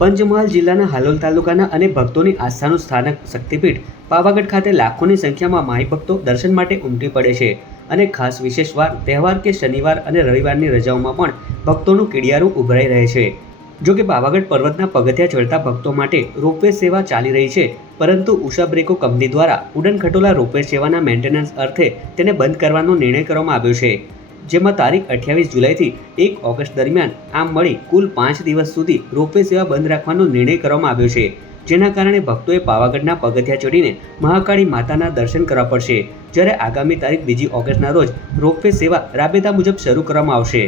પંચમહાલ જિલ્લાના હાલોલ તાલુકાના અને ભક્તોની આસ્થાનું સ્થાનક શક્તિપીઠ પાવાગઢ ખાતે લાખોની સંખ્યામાં માઈ ભક્તો દર્શન માટે ઉમટી પડે છે અને ખાસ વિશેષ વાર તહેવાર કે શનિવાર અને રવિવારની રજાઓમાં પણ ભક્તોનું કીડિયારું ઉભરાઈ રહે છે। જો કે પાવાગઢ પર્વતના પગથિયા ચડતા ભક્તો માટે રોપવે સેવા ચાલી રહી છે, પરંતુ ઉષા બ્રેકો કંપની દ્વારા ઉડન ખટોલા રોપવે સેવાના મેન્ટેનન્સ અર્થે તેને બંધ કરવાનો નિર્ણય કરવામાં આવ્યો છે, જેમાં તારીખ 28 જુલાઈથી 1 ઓગસ્ટ દરમિયાન આમ મળી કુલ 5 દિવસ સુધી રોપવે સેવા બંધ રાખવાનો નિર્ણય કરવામાં આવ્યો છે, જેના કારણે ભક્તોએ પાવાગઢના પગથિયા ચડીને મહાકાળી માતાના દર્શન કરવા પડશે, જ્યારે આગામી તારીખ 2 ઓગસ્ટના રોજ રોપવે સેવા રાબેતા મુજબ શરૂ કરવામાં આવશે।